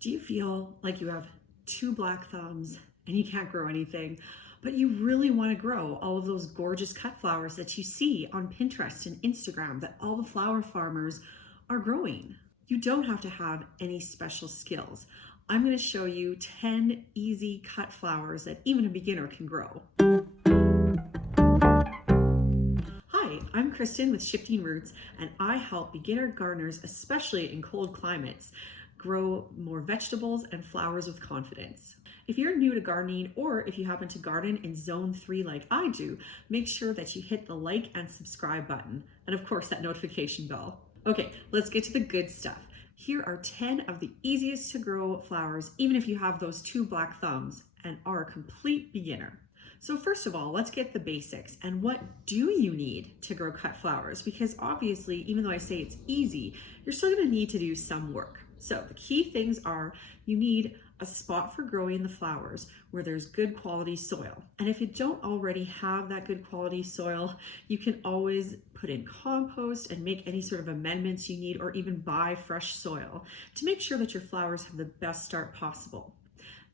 Do you feel like you have two black thumbs and you can't grow anything, but you really want to grow all of those gorgeous cut flowers that you see on Pinterest and Instagram that all the flower farmers are growing? You don't have to have any special skills. I'm going to show you 10 easy cut flowers that even a beginner can grow. Hi, I'm Kristen with Shifting Roots, and I help beginner gardeners, especially in cold climates, grow more vegetables and flowers with confidence. If you're new to gardening, or if you happen to garden in zone 3 like I do, make sure that you hit the like and subscribe button, and of course that notification bell. Okay, let's get to the good stuff. Here are 10 of the easiest to grow flowers, even if you have those two black thumbs and are a complete beginner. So first of all, let's get the basics. And what do you need to grow cut flowers? Because obviously, even though I say it's easy, you're still going to need to do some work. So the key things are you need a spot for growing the flowers where there's good quality soil. And if you don't already have that good quality soil, you can always put in compost and make any sort of amendments you need, or even buy fresh soil to make sure that your flowers have the best start possible.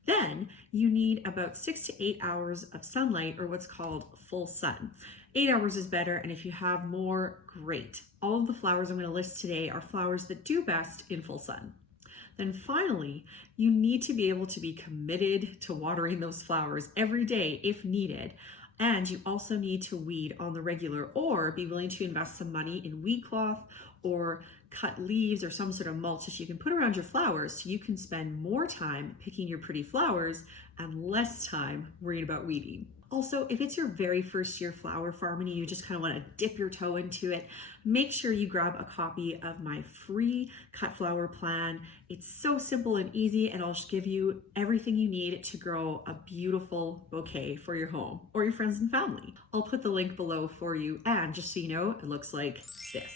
Then you need about 6 to 8 hours of sunlight, or what's called full sun. 8 hours is better, and if you have more, great. All of the flowers I'm going to list today are flowers that do best in full sun. Then finally, you need to be able to be committed to watering those flowers every day if needed. And you also need to weed on the regular, or be willing to invest some money in weed cloth or cut leaves or some sort of mulch that you can put around your flowers so you can spend more time picking your pretty flowers and less time worrying about weeding. Also, if it's your very first year flower farming and you just kind of want to dip your toe into it, make sure you grab a copy of my free cut flower plan. It's so simple and easy, and I'll just give you everything you need to grow a beautiful bouquet for your home or your friends and family. I'll put the link below for you, and just so you know, it looks like this.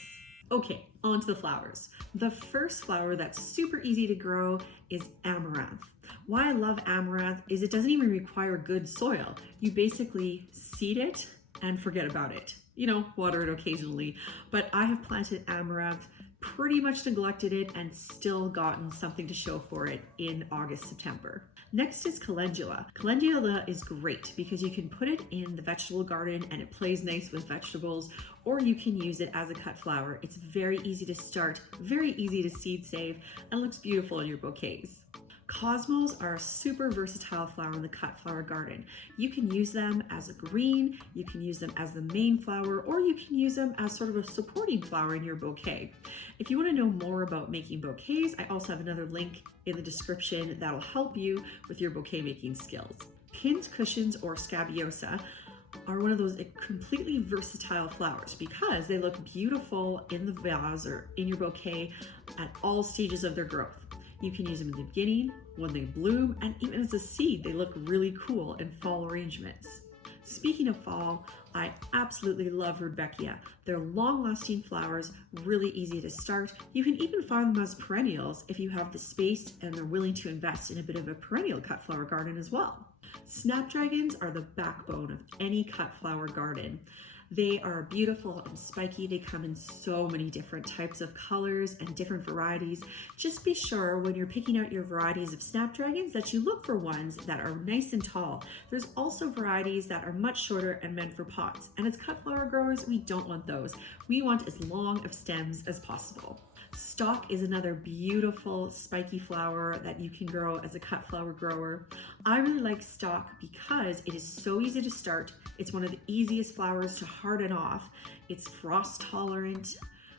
Okay, on to the flowers. The first flower that's super easy to grow is Amaranth. Why I love Amaranth is it doesn't even require good soil. You basically seed it and forget about it. You know, water it occasionally. But I have planted Amaranth, pretty much neglected it, and still gotten something to show for it in August, September. Next is Calendula. Calendula is great because you can put it in the vegetable garden and it plays nice with vegetables, or you can use it as a cut flower. It's very easy to start, very easy to seed save, and looks beautiful in your bouquets. Cosmos are a super versatile flower in the cut flower garden. You can use them as a green, you can use them as the main flower, or you can use them as sort of a supporting flower in your bouquet. If you want to know more about making bouquets, I also have another link in the description that'll help you with your bouquet making skills. Pincushions or scabiosa are one of those completely versatile flowers because they look beautiful in the vase or in your bouquet at all stages of their growth. You can use them in the beginning, when they bloom, and even as a seed, they look really cool in fall arrangements. Speaking of fall, I absolutely love Rudbeckia. They're long-lasting flowers, really easy to start. You can even find them as perennials if you have the space and are willing to invest in a bit of a perennial cut flower garden as well. Snapdragons are the backbone of any cut flower garden. They are beautiful and spiky. They come in so many different types of colors and different varieties. Just be sure when you're picking out your varieties of snapdragons that you look for ones that are nice and tall. There's also varieties that are much shorter and meant for pots. And as cut flower growers, we don't want those. We want as long of stems as possible. Stock is another beautiful spiky flower that you can grow as a cut flower grower. I really like stock because it is so easy to start. It's one of the easiest flowers to harden off. It's frost tolerant.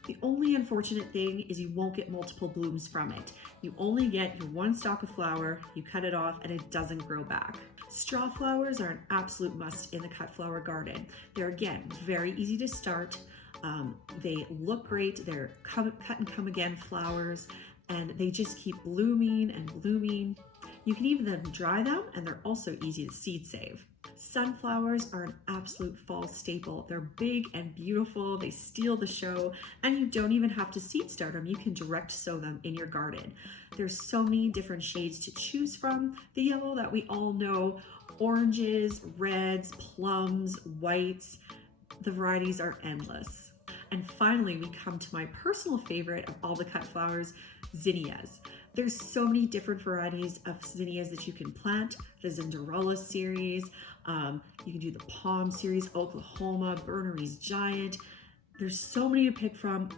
The only unfortunate thing is you won't get multiple blooms from it. You only get your one stalk of flower, you cut it off, and it doesn't grow back. Straw flowers are an absolute must in the cut flower garden. They're, again, very easy to start. They look great. They're cut and come again flowers, and they just keep blooming and blooming. You can even then dry them, and they're also easy to seed save. Sunflowers are an absolute fall staple. They're big and beautiful. They steal the show, and you don't even have to seed start them. You can direct sow them in your garden. There's so many different shades to choose from. The yellow that we all know, oranges, reds, plums, whites. The varieties are endless. And finally, we come to my personal favorite of all the cut flowers, Zinnias. There's so many different varieties of zinnias that you can plant. The Zinderella series, you can do the Palm series, Oklahoma, Bernery's Giant. There's so many to pick from,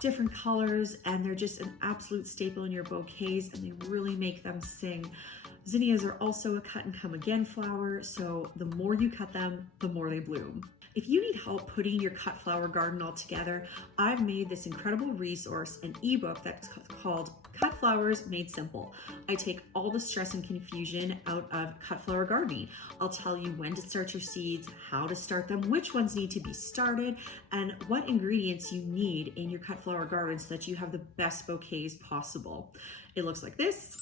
different colors, and they're just an absolute staple in your bouquets, and they really make them sing. Zinnias are also a cut and come again flower, so the more you cut them, the more they bloom. If you need help putting your cut flower garden all together, I've made this incredible resource, an ebook that's called Cut Flowers Made Simple. I take all the stress and confusion out of cut flower gardening. I'll tell you when to start your seeds, how to start them, which ones need to be started, and what ingredients you need in your cut flower garden so that you have the best bouquets possible. It looks like this,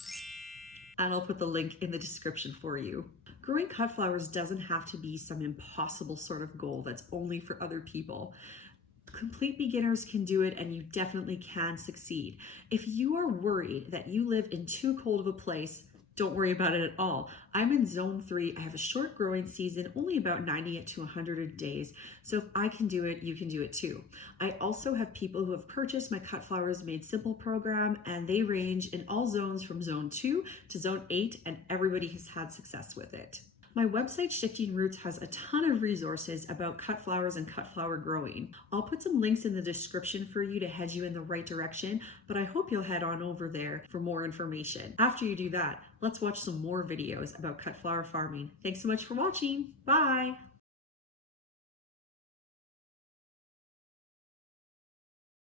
and I'll put the link in the description for you. Growing cut flowers doesn't have to be some impossible sort of goal that's only for other people. Complete beginners can do it, and you definitely can succeed. If you are worried that you live in too cold of a place, don't worry about it at all. I'm in zone 3. I have a short growing season, only about 90 to 100 days. So if I can do it, you can do it too. I also have people who have purchased my Cut Flowers Made Simple program, and they range in all zones from zone 2 to zone 8, and everybody has had success with it. My website, Shifting Roots, has a ton of resources about cut flowers and cut flower growing. I'll put some links in the description for you to head you in the right direction, but I hope you'll head on over there for more information. After you do that, let's watch some more videos about cut flower farming. Thanks so much for watching. Bye!